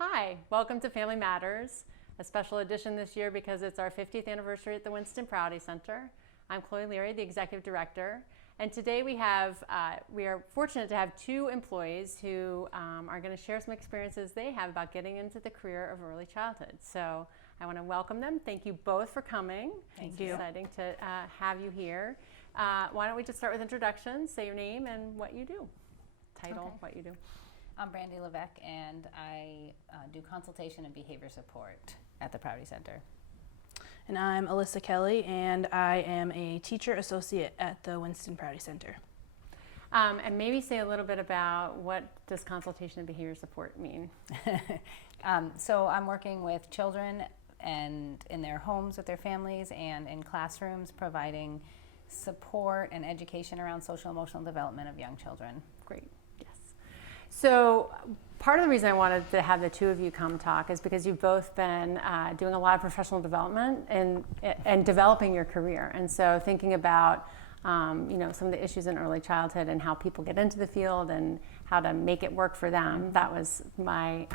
Hi, welcome to Family Matters, a special edition this year because it's our 50th anniversary at the Winston Prouty Center. I'm Chloe Leary, the Executive Director, and today we are fortunate to have two employees who are going to share some experiences they have about getting into the career of early childhood. So I want to welcome them. Thank you both for coming. Thank you. It's exciting to have you here. Why don't we just start with introductions, say your name and what you do, title, what you do. I'm Brandy Levesque, and I do consultation and behavior support at the Prouty Center. And I'm Alyssa Kelly, and I am a teacher associate at the Winston Prouty Center. And maybe say a little bit about what does consultation and behavior support mean? So I'm working with children and in their homes with their families and in classrooms providing support and education around social emotional development of young children. Great. So part of the reason I wanted to have the two of you come talk is because you've both been doing a lot of professional development and developing your career. And so thinking about some of the issues in early childhood and how people get into the field and how to make it work for them, that was my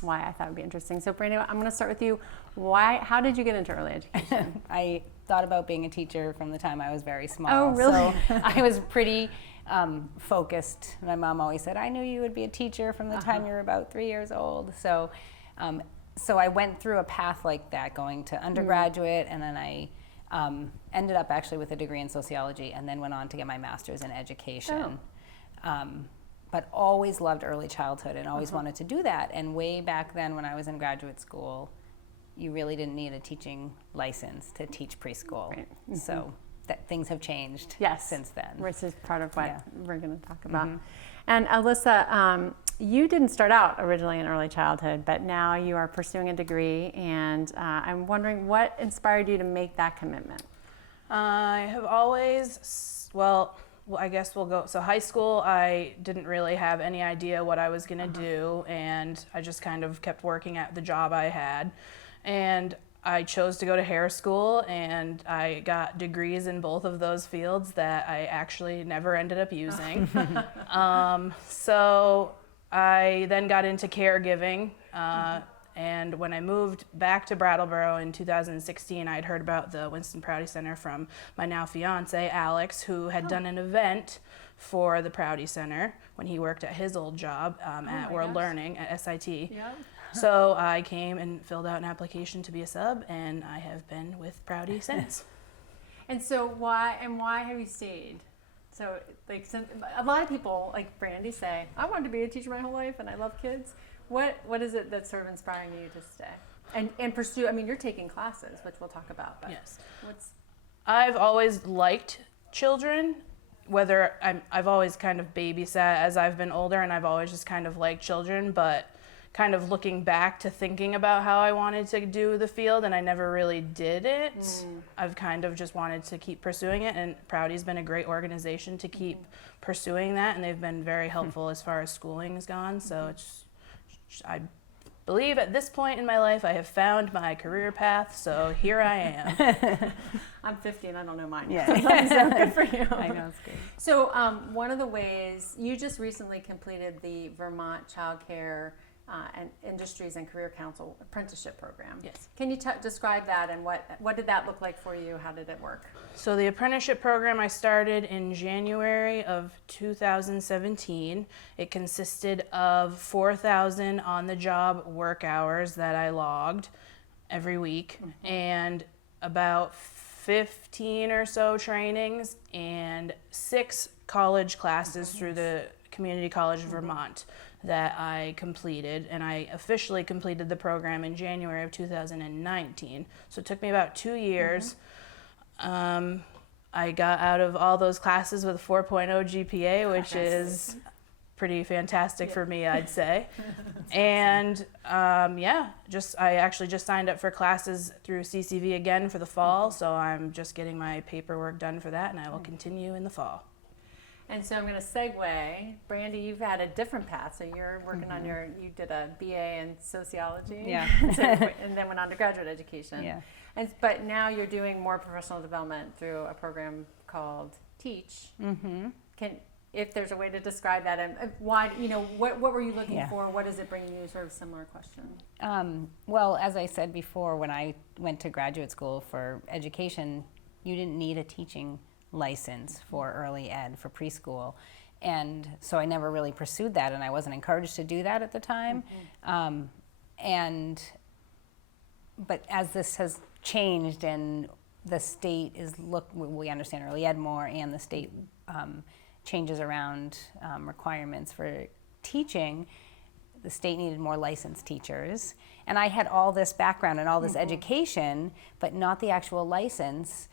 why I thought it would be interesting. So Brandy, I'm going to start with you. How did you get into early education? I thought about being a teacher from the time I was very small. Oh, really? So I was pretty focused. My mom always said, I knew you would be a teacher from the time you were about 3 years old. So I went through a path like that, going to undergraduate, and then I ended up actually with a degree in sociology and then went on to get my master's in education. But always loved early childhood and always wanted to do that. And way back then when I was in graduate school, you really didn't need a teaching license to teach preschool. Right. So things have changed since then. Which is part of what we're going to talk about. And Alyssa, you didn't start out originally in early childhood, but now you are pursuing a degree, and I'm wondering what inspired you to make that commitment? I have always, I guess we'll go. So high school, I didn't really have any idea what I was going to do, and I just kind of kept working at the job I had. And I chose to go to hair school, and I got degrees in both of those fields that I actually never ended up using. So I then got into caregiving, and when I moved back to Brattleboro in 2016, I'd heard about the Winston Prouty Center from my now fiance, Alex, who had done an event for the Prouty Center when he worked at his old job at World Learning at SIT. Yep. So I came and filled out an application to be a sub, and I have been with Prouty since. And so why have you stayed? So since a lot of people, like Brandy, say, I wanted to be a teacher my whole life and I love kids. What is it that's sort of inspiring you to stay and pursue? I mean, you're taking classes, which we'll talk about. But yes. I've always liked children. I've always kind of babysat as I've been older, and I've always just kind of liked children, but kind of looking back to thinking about how I wanted to do the field, and I never really did it. I've kind of just wanted to keep pursuing it, and Prouty's been a great organization to keep pursuing that, and they've been very helpful as far as schooling has gone. So I believe at this point in my life I have found my career path, so here I am. I'm 50 and I don't know mine. Yeah. So good for you. I know, it's great. So one of the ways, you just recently completed the Vermont Child Care and Industries and Career Council Apprenticeship program. Yes. Can you describe that, and what did that look like for you? How did it work? So the apprenticeship program I started in January of 2017. It consisted of 4,000 on-the-job work hours that I logged every week, and about 15 or so trainings and 6 college classes through the Community College of Vermont that I completed, and I officially completed the program in January of 2019. So it took me about 2 years. I got out of all those classes with a 4.0 GPA, which is pretty fantastic for me, I'd say. And I actually just signed up for classes through CCV again for the fall, so I'm just getting my paperwork done for that, and I will continue in the fall. And so I'm going to segue. Brandy, you've had a different path. So you're working on you did a BA in sociology. Yeah. And then went on to graduate education. Yeah. But now you're doing more professional development through a program called Teach. if there's a way to describe that, and why, what were you looking Yeah. for? What does it bring you? Sort of similar question. Well, as I said before, when I went to graduate school for education, you didn't need a teaching license for early ed, for preschool. And so I never really pursued that, and I wasn't encouraged to do that at the time. But as this has changed and the state we understand early ed more, and the state changes around requirements for teaching, the state needed more licensed teachers. And I had all this background and all this education, but not the actual license.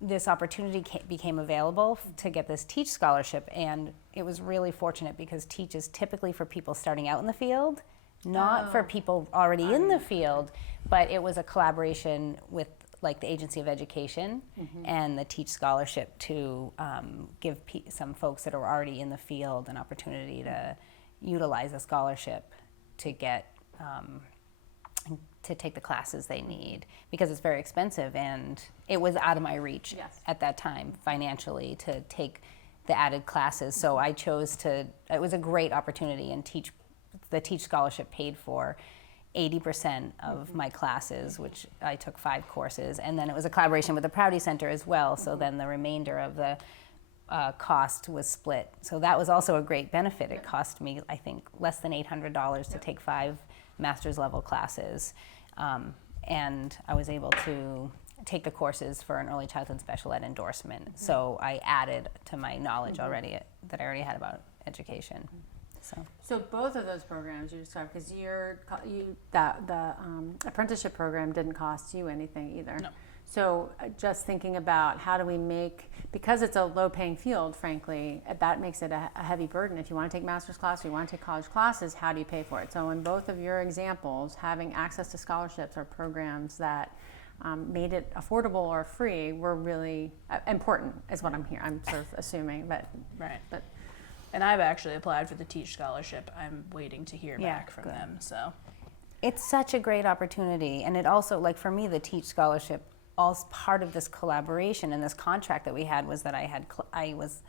This opportunity became available to get this Teach scholarship, and it was really fortunate because Teach is typically for people starting out in the field, not for people already in the field, but it was a collaboration with like the Agency of Education and the Teach scholarship to give some folks that are already in the field an opportunity to utilize a scholarship to get to take the classes they need, because it's very expensive, and it was out of my reach at that time financially to take the added classes. So I chose to, it was a great opportunity, and the Teach scholarship paid for 80% of my classes, which I took 5 courses, and then it was a collaboration with the Prouty Center as well, so then the remainder of the cost was split. So that was also a great benefit. It cost me, I think, less than $800 to take 5 master's level classes, and I was able to take the courses for an early childhood special ed endorsement. So I added to my knowledge already that I already had about education. So both of those programs you described, because the apprenticeship program didn't cost you anything either. No. So just thinking about how do we make, because it's a low-paying field, frankly, that makes it a heavy burden. If you want to take master's classes, you want to take college classes, how do you pay for it? So in both of your examples, having access to scholarships or programs that made it affordable or free were really important, is what I'm sort of assuming. But Right. And I've actually applied for the Teach scholarship. I'm waiting to hear back from them. So it's such a great opportunity, and it also, like for me, the Teach scholarship, all part of this collaboration and this contract that we had was that I was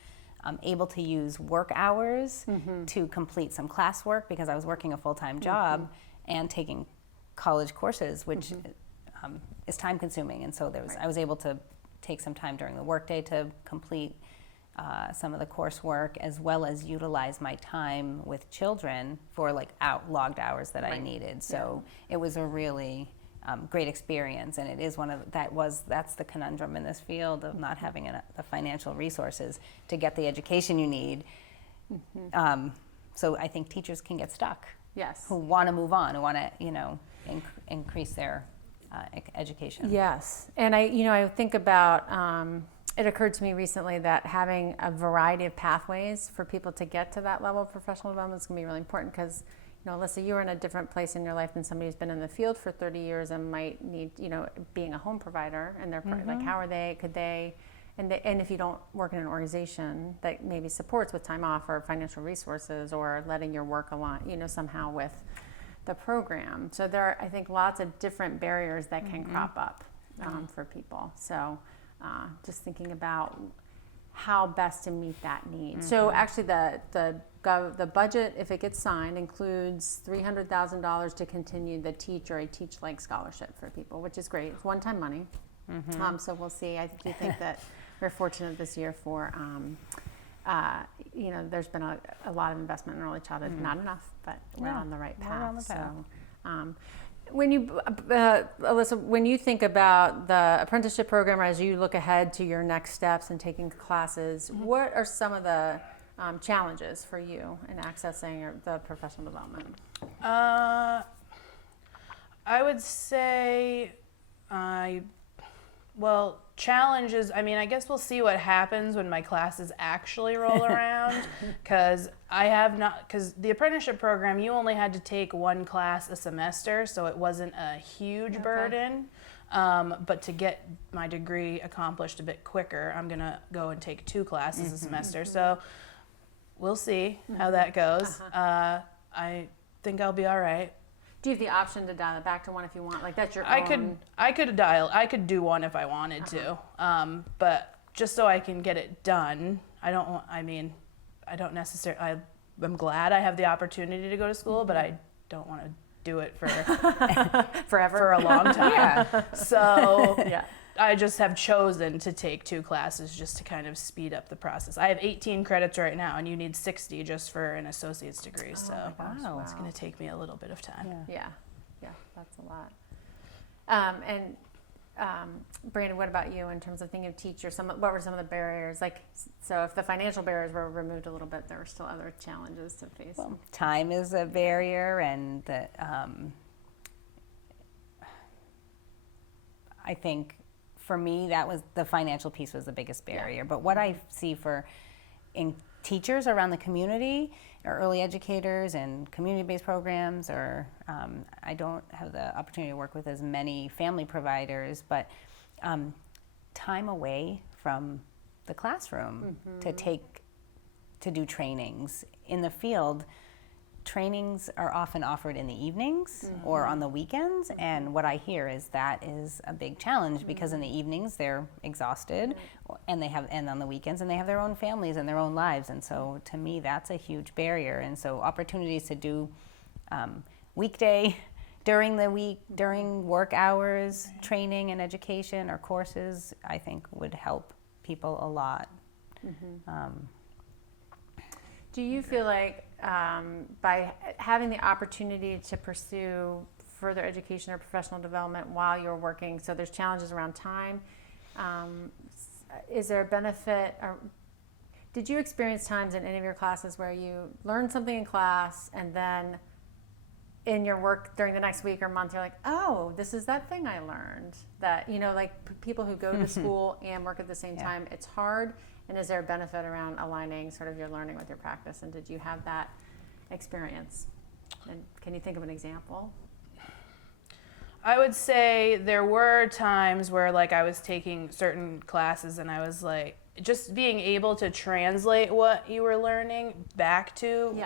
able to use work hours to complete some classwork, because I was working a full-time job and taking college courses, which is time consuming, and so I was able to take some time during the workday to complete some of the coursework, as well as utilize my time with children for like logged hours that I needed. So it was a really great experience, and it is that's the conundrum in this field of not having the financial resources to get the education you need. So I think teachers can get stuck. Yes. Who want to move on, who want to increase their education. Yes, and I think about. It occurred to me recently that having a variety of pathways for people to get to that level of professional development is going to be really important, because, Alyssa, you're in a different place in your life than somebody who's been in the field for 30 years and might need, being a home provider, and they're like, how are they, and if you don't work in an organization that maybe supports with time off or financial resources or letting your work align, somehow with the program. So there are, I think, lots of different barriers that can crop up for people. So just thinking about how best to meet that need. So actually the budget, if it gets signed, includes $300,000 to continue the Teach or a Teach-like scholarship for people, which is great. It's one-time money. So we'll see. I do think that we're fortunate this year for, there's been a lot of investment in early childhood. Not enough, but we're on the right path. We're on the path. So, when you, Alyssa, when you think about the apprenticeship program, as you look ahead to your next steps and taking classes, what are some of the challenges for you in accessing the professional development? I would say, challenges, I guess we'll see what happens when my classes actually roll around, because the apprenticeship program, you only had to take 1 class a semester, so it wasn't a huge burden. But to get my degree accomplished a bit quicker, I'm going to go and take 2 classes a semester. So we'll see how that goes. I think I'll be all right. Do you have the option to dial it back to 1 if you want? Like, that's your own? I could do 1 if I wanted to. But just so I can get it done. I'm glad I have the opportunity to go to school, but I don't want to do it for Forever. for a long time. Yeah. So Yeah. I just have chosen to take 2 classes just to kind of speed up the process. I have 18 credits right now, and you need 60 just for an associate's degree. So Wow. it's going to take me a little bit of time. Yeah. Yeah, that's a lot. Brandon, what about you in terms of thinking of teachers? What were some of the barriers? Like, so if the financial barriers were removed a little bit, there were still other challenges to face. Well, time is a barrier, and I think for me that was the financial piece was the biggest barrier. But what I see in teachers around the community, or early educators and community-based programs, or I don't have the opportunity to work with as many family providers, but time away from the classroom to do trainings in the field. Trainings are often offered in the evenings or on the weekends, and what I hear is that is a big challenge because in the evenings they're exhausted, and on the weekends and they have their own families and their own lives, and so to me that's a huge barrier. And so opportunities to do weekday, during the week, during work hours, training and education or courses, I think would help people a lot. Do you feel like by having the opportunity to pursue further education or professional development while you're working, so there's challenges around time, is there a benefit, or did you experience times in any of your classes where you learned something in class and then in your work during the next week or month, you're like, oh, this is that thing I learned? That, like people who go to school and work at the same time, it's hard. And is there a benefit around aligning sort of your learning with your practice? And did you have that experience? And can you think of an example? I would say there were times where like I was taking certain classes and I was like, just being able to translate what you were learning back to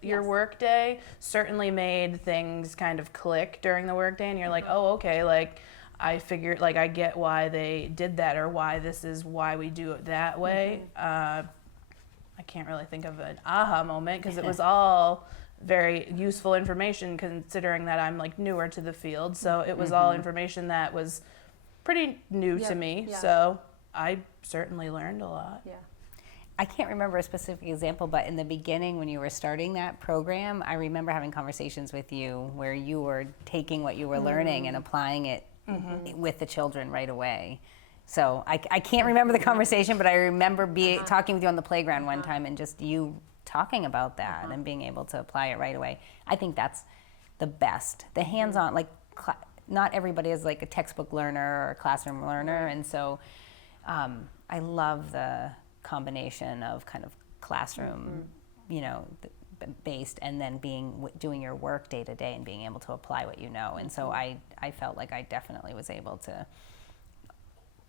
your work day certainly made things kind of click during the work day, and you're like, oh, okay, like I figured, like I get why they did that, or why this is why we do it that way. I can't really think of an aha moment because it was all very useful information considering that I'm like newer to the field. So it was all information that was pretty new to me. So I certainly learned a lot. Yeah. I can't remember a specific example, but in the beginning when you were starting that program, I remember having conversations with you where you were taking what you were learning and applying it with the children right away. So I can't remember the conversation, but I remember talking with you on the playground one time and just you talking about that and being able to apply it right away. I think that's the best. The hands-on, like not everybody is like a textbook learner or a classroom learner, and so I love the combination of kind of classroom, based, and then doing your work day to day and being able to apply what you know. And so I felt like I definitely was able to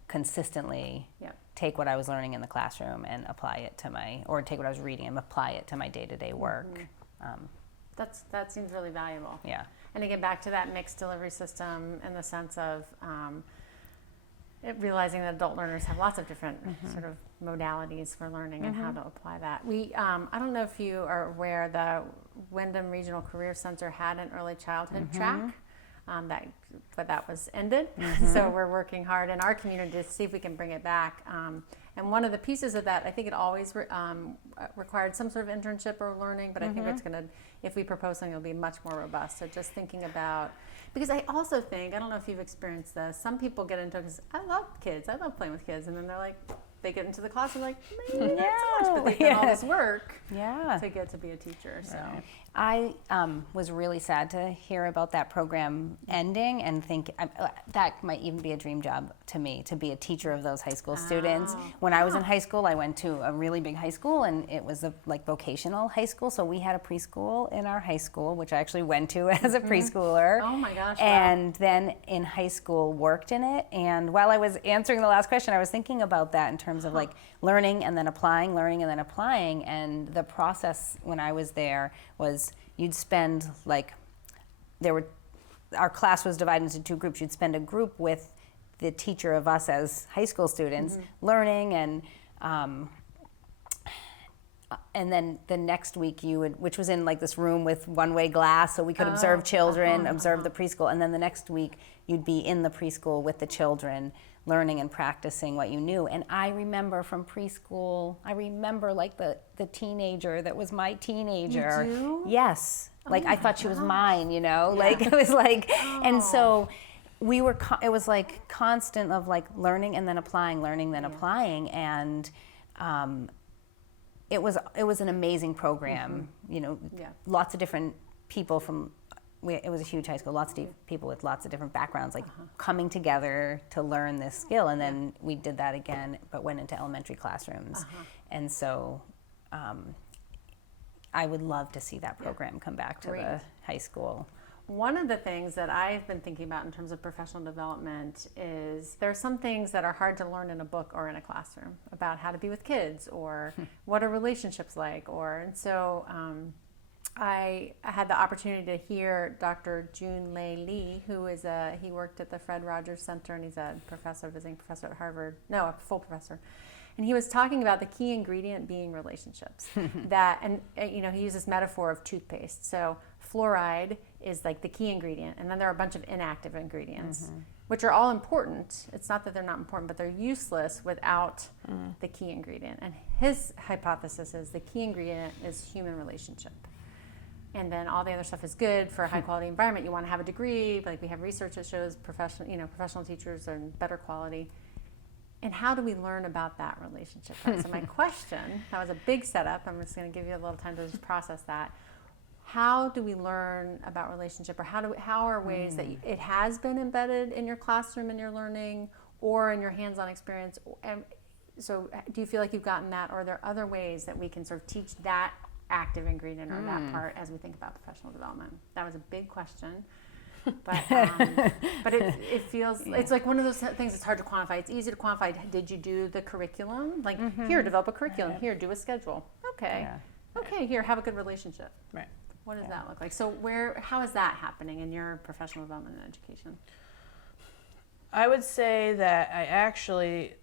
consistently take what I was learning in the classroom and apply it to take what I was reading and apply it to my day-to-day work. That seems really valuable. Yeah. And again, back to that mixed delivery system in the sense of realizing that adult learners have lots of different sort of modalities for learning and how to apply that. I don't know if you are aware, the Wyndham Regional Career Center had an early childhood track, but that was ended. So we're working hard in our community to see if we can bring it back. And one of the pieces of that, I think it always required some sort of internship or learning, but I think it's going to, if we propose something, it'll be much more robust. So just thinking about, because I also think, I don't know if you've experienced this, some people get into it because I love kids, I love playing with kids, and then they're like, they get into the class and like, maybe not so much, but they've done all this work to get to be a teacher. So I was really sad to hear about that program ending and think that might even be a dream job to me, to be a teacher of those high school students. When I was in high school, I went to a really big high school, and it was a vocational high school, so we had a preschool in our high school, which I actually went to as a preschooler. Oh my gosh. And then in high school worked in it, and while I was answering the last question, I was thinking about that in terms of like learning and then applying, and the process when I was there was you'd spend our class was divided into 2 groups. You'd spend a group with the teacher of us as high school students, learning and then the next week you would, which was in like this room with one-way glass, so we could observe children, observe the preschool, and then the next week you'd be in the preschool with the children, learning and practicing what you knew. And I remember from preschool, like the teenager that was my teenager. You do? Yes. Like I thought she was mine, you know? Yeah. Like it was like, and so we were, it was like constant of like learning and then applying, learning, then applying. And it was an amazing program, you know, lots of different people from, it was a huge high school, lots of people with lots of different backgrounds, like coming together to learn this skill. And then we did that again, but went into elementary classrooms. And so I would love to see that program come back to the high school. One of the things that I've been thinking about in terms of professional development is there are some things that are hard to learn in a book or in a classroom about how to be with kids or what are relationships like, and so I had the opportunity to hear Dr. Jun Lei Lee, who is he worked at the Fred Rogers Center, and he's a visiting professor at Harvard, a full professor. And he was talking about the key ingredient being relationships. He uses metaphor of toothpaste. So fluoride is like the key ingredient, and then there are a bunch of inactive ingredients, which are all important. It's not that they're not important, but they're useless without the key ingredient. And his hypothesis is the key ingredient is human relationship. And then all the other stuff is good for a high quality environment. You want to have a degree, like we have research that shows professional teachers are better quality. And how do we learn about that relationship? So my question, that was a big setup. I'm just going to give you a little time to just process that. How do we learn about relationship, or how are ways that it has been embedded in your classroom in your learning or in your hands-on experience? And so do you feel like you've gotten that, or are there other ways that we can sort of teach that active ingredient or that part as we think about professional development? That was a big question. But it feels it's like one of those things that's hard to quantify. It's easy to quantify. Did you do the curriculum? Like here, develop a curriculum. Here, do a schedule. Okay. Okay. Here, have a good relationship. Right. What does that look like? So how is that happening in your professional development and education? I would say that I actually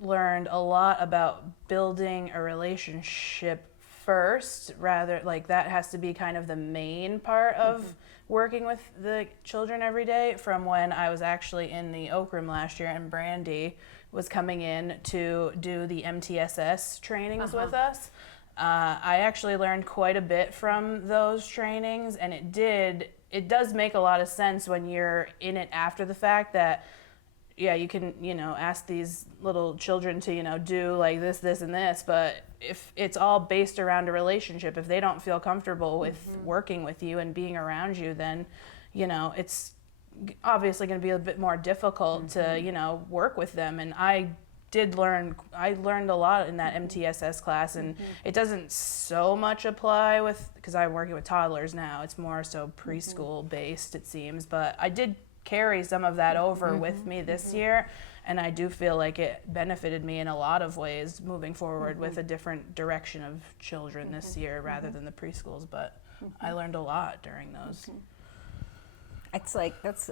learned a lot about building a relationship first, rather like that has to be kind of the main part of working with the children every day, from when I was actually in the Oak Room last year and Brandy was coming in to do the MTSS trainings with us. I actually learned quite a bit from those trainings, and it does make a lot of sense when you're in it after the fact that you can, ask these little children to, do like this, this, and this, but if it's all based around a relationship, if they don't feel comfortable with working with you and being around you, then, it's obviously going to be a bit more difficult to, work with them. And I learned a lot in that MTSS class, and it doesn't so much apply because I'm working with toddlers now. It's more so preschool based, it seems, but I did carry some of that over with me this year, and I do feel like it benefited me in a lot of ways moving forward with a different direction of children this year rather than the preschools, but I learned a lot during those. It's like that's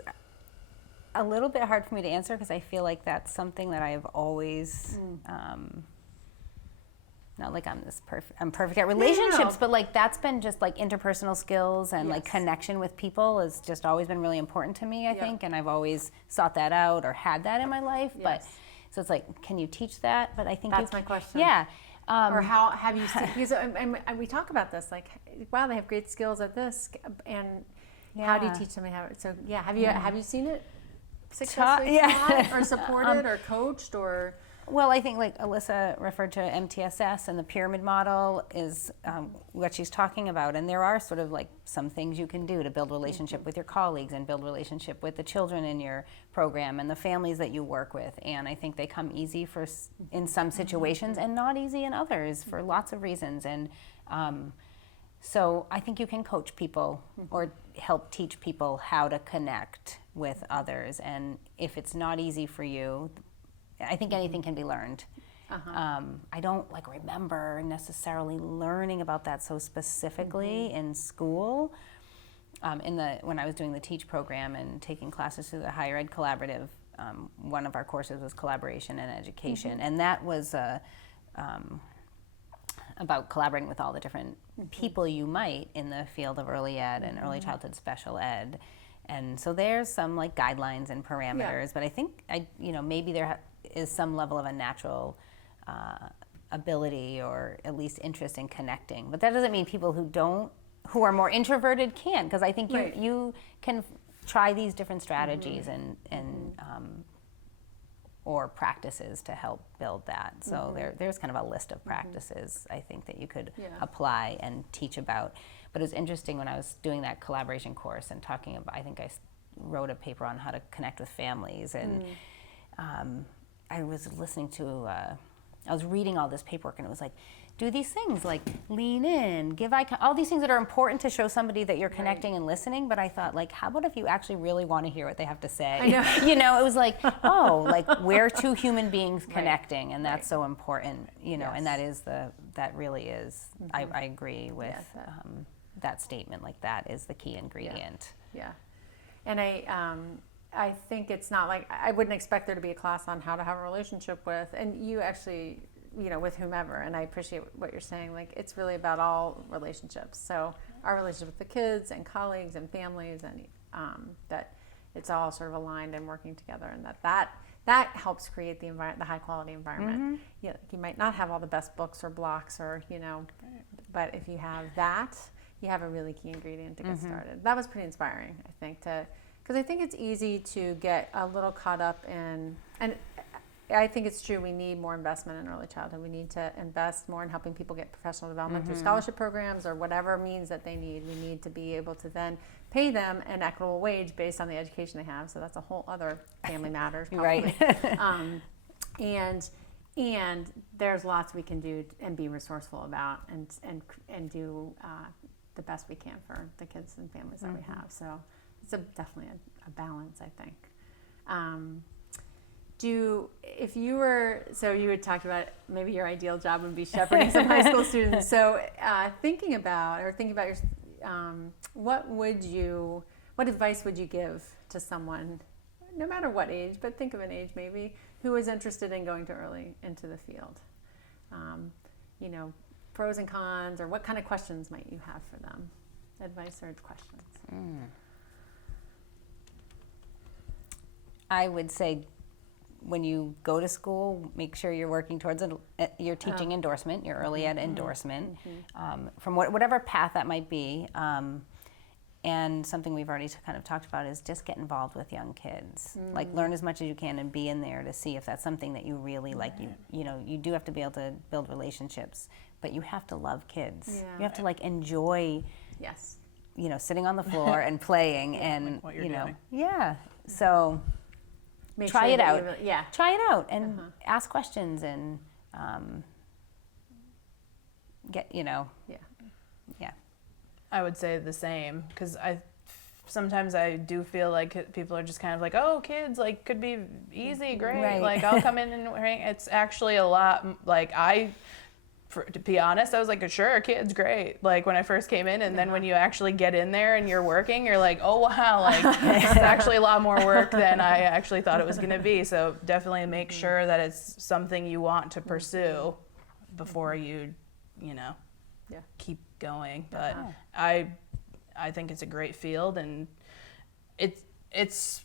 a little bit hard for me to answer because I feel like that's something that I have always not like I'm perfect at relationships, but like that's been just like interpersonal skills and like connection with people has just always been really important to me, I think, and I've always sought that out or had that in my life. But so it's like, can you teach that? But I think that's my question. Yeah. Or how have you seen, because and we talk about this, like, wow, they have great skills at this, and how do you teach them how? So have you seen it successfully taught or supported or coached or? Well, I think like Alyssa referred to MTSS, and the pyramid model is what she's talking about. And there are sort of like some things you can do to build relationship with your colleagues and build relationship with the children in your program and the families that you work with. And I think they come easy in some situations and not easy in others for lots of reasons. And so I think you can coach people or help teach people how to connect with others. And if it's not easy for you, I think anything can be learned. I don't like remember necessarily learning about that so specifically in school. When I was doing the TEACH program and taking classes through the Higher Ed Collaborative, one of our courses was collaboration and education, and that was about collaborating with all the different people you might in the field of early ed and early childhood special ed. And so there's some like guidelines and parameters, but I think maybe there is some level of a natural ability or at least interest in connecting. But that doesn't mean people who are more introverted can't, because I think you can try these different strategies and or practices to help build that. So there's kind of a list of practices I think that you could apply and teach about. But it was interesting when I was doing that collaboration course and talking about, I think I wrote a paper on how to connect with families, and I was listening to, I was reading all this paperwork, and it was like, do these things like lean in, give eye all these things that are important to show somebody that you're connecting and listening. But I thought, like, how about if you actually really want to hear what they have to say? I know. It was like, like we're two human beings connecting, and that's so important, and that really is, I agree with that statement. Like, that is the key ingredient. Yeah. And I think it's not like, I wouldn't expect there to be a class on how to have a relationship with, and you actually, with whomever, and I appreciate what you're saying. Like, it's really about all relationships. So our relationship with the kids and colleagues and families, and that it's all sort of aligned and working together, and that helps create the high quality environment. You might not have all the best books or blocks or, but if you have that, you have a really key ingredient to get started. That was pretty inspiring, I think, because I think it's easy to get a little caught up in, and I think it's true, we need more investment in early childhood. We need to invest more in helping people get professional development through scholarship programs or whatever means that they need. We need to be able to then pay them an equitable wage based on the education they have. So that's a whole other family matters, probably. Right. And there's lots we can do and be resourceful about and do the best we can for the kids and families that we have. So it's definitely a balance, I think. You had talked about maybe your ideal job would be shepherding some high school students. So thinking about your, what advice would you give to someone, no matter what age, but think of an age maybe, who is interested in going early into the field? Pros and cons, or what kind of questions might you have for them? Advice or questions? I would say, when you go to school, make sure you're working towards your teaching endorsement, your early ed endorsement, from whatever path that might be. And something we've already kind of talked about is just get involved with young kids. Like, learn as much as you can and be in there to see if that's something that you really like. You do have to be able to build relationships, but you have to love kids. Yeah. You have to enjoy. Yes. Sitting on the floor and playing and what you're doing. Yeah. So. Try it out. Try it out and ask questions and get, Yeah. I would say the same, because sometimes I do feel like people are just kind of like, oh, kids, could be easy, great. Right. I'll come in and hang. It's actually a lot, to be honest, I was like, sure, kids, great. When I first came in, and then when you actually get in there and you're working, you're like, oh, wow, it's actually a lot more work than I actually thought it was going to be. So definitely make sure that it's something you want to pursue before you, keep going. But I think it's a great field, and it's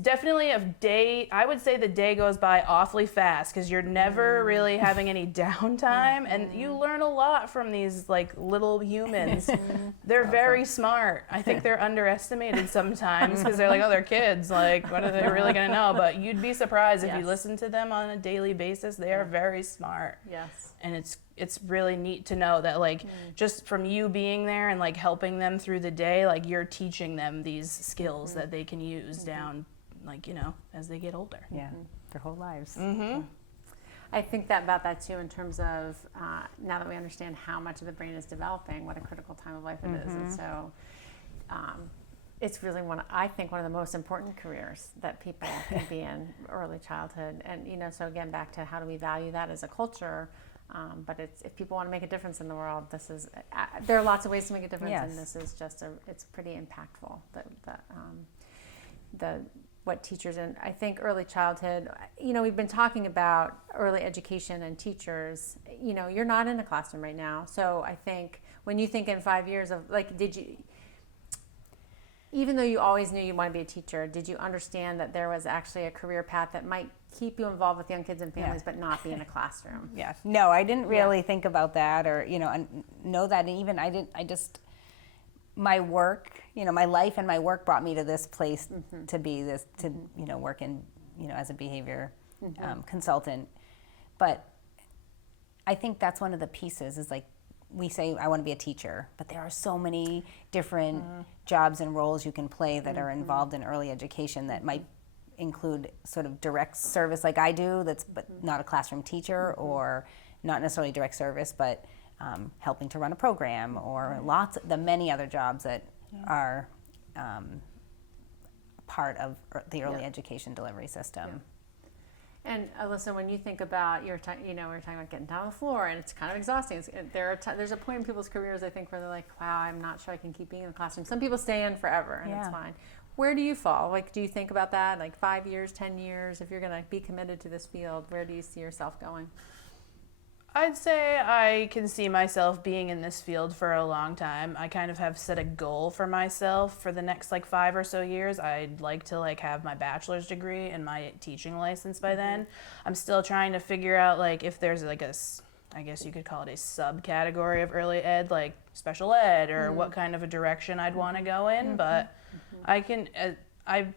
definitely I would say the day goes by awfully fast, because you're never really having any downtime, and you learn a lot from these little humans. They're very smart. I think they're underestimated sometimes, because they're like, oh, they're kids. What are they really going to know? But you'd be surprised if you listen to them on a daily basis. They are very smart. Yes. And it's really neat to know that just from you being there and helping them through the day, you're teaching them these skills that they can use down as they get older. Yeah, their whole lives. I think about that too, in terms of now that we understand how much of the brain is developing, what a critical time of life it is. And so it's really one of the most important careers that people can be in, early childhood. And so again, back to how do we value that as a culture. But if people want to make a difference in the world, there are lots of ways to make a difference, and this is it's pretty impactful. what teachers, and I think early childhood, we've been talking about early education and teachers. You're not in a classroom right now. So I think when you think in 5 years of even though you always knew you want to be a teacher, did you understand that there was actually a career path that might keep you involved with young kids and families, but not be in a classroom? Yeah. No, I didn't really think about that, or know that. And even my work, my life and my work brought me to this place to be this, to work in, as a behavior consultant. But I think that's one of the pieces is like, we say, I want to be a teacher, but there are so many different jobs and roles you can play that are involved in early education that might include sort of direct service like I do, but not a classroom teacher, or not necessarily direct service, but helping to run a program, or the many other jobs that are part of the early education delivery system. Yeah. And Alyssa, when you think about we were talking about getting down on the floor, and it's kind of exhausting. There's a point in people's careers, I think, where they're like, wow, I'm not sure I can keep being in the classroom. Some people stay in forever, and it's fine. Where do you fall? Like, do you think about that? Like 5 years, 10 years, if you're going to be committed to this field, where do you see yourself going? I'd say I can see myself being in this field for a long time. I kind of have set a goal for myself for the next 5 or so years. I'd like to have my bachelor's degree and my teaching license by then. I'm still trying to figure out if there's I guess you could call it a subcategory of early ed, like special ed, or what kind of a direction I'd want to go in. But I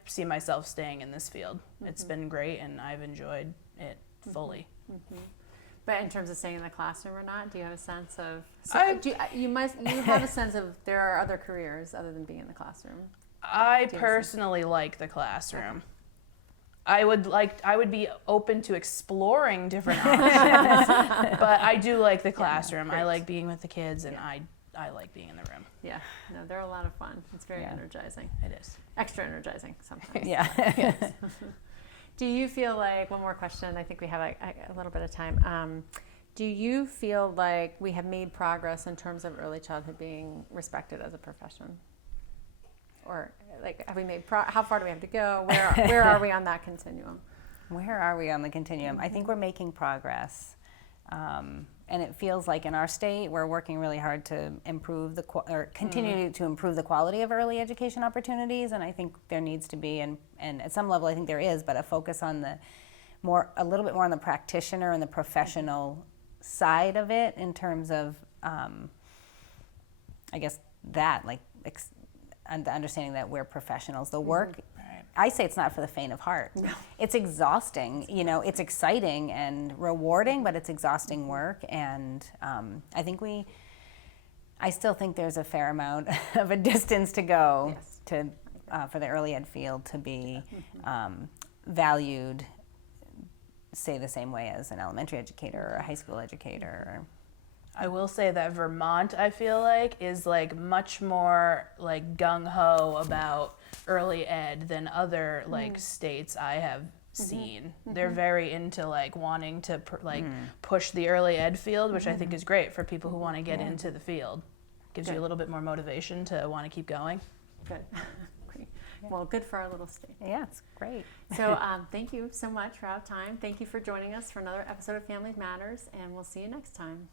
see myself staying in this field. It's been great, and I've enjoyed it fully. But in terms of staying in the classroom or not, do you have a sense of? You have a sense of there are other careers other than being in the classroom. I personally like the classroom. I would be open to exploring different options, but I do like the classroom. I like being with the kids, and I like being in the room. Yeah, no, they're a lot of fun. It's very energizing. It is. Extra energizing sometimes. Yeah. Do you feel like, one more question, I think we have a little bit of time. Do you feel like we have made progress in terms of early childhood being respected as a profession? Or have we made, how far do we have to go? Where are we on that continuum? Where are we on the continuum? I think we're making progress. And it feels like in our state, we're working really hard to improve continue to improve the quality of early education opportunities. And I think there needs to be, and at some level I think there is, but a focus on a little bit more on the practitioner and the professional side of it, in terms of, I guess and the understanding that we're professionals. The work, I say it's not for the faint of heart. No. It's exhausting. It's exciting and rewarding, but it's exhausting work. And I still think there's a fair amount of a distance to go for the early ed field to be valued, say the same way as an elementary educator or a high school educator. I will say that Vermont, I feel like, is much more gung-ho about early ed than other states I have seen. They're very into wanting to push the early ed field, which I think is great for people who want to get into the field. Gives you a little bit more motivation to want to keep going. Good. Great. Well, good for our little state. Yeah, it's great. So thank you so much. We're out of time. Thank you for joining us for another episode of Family Matters, and we'll see you next time.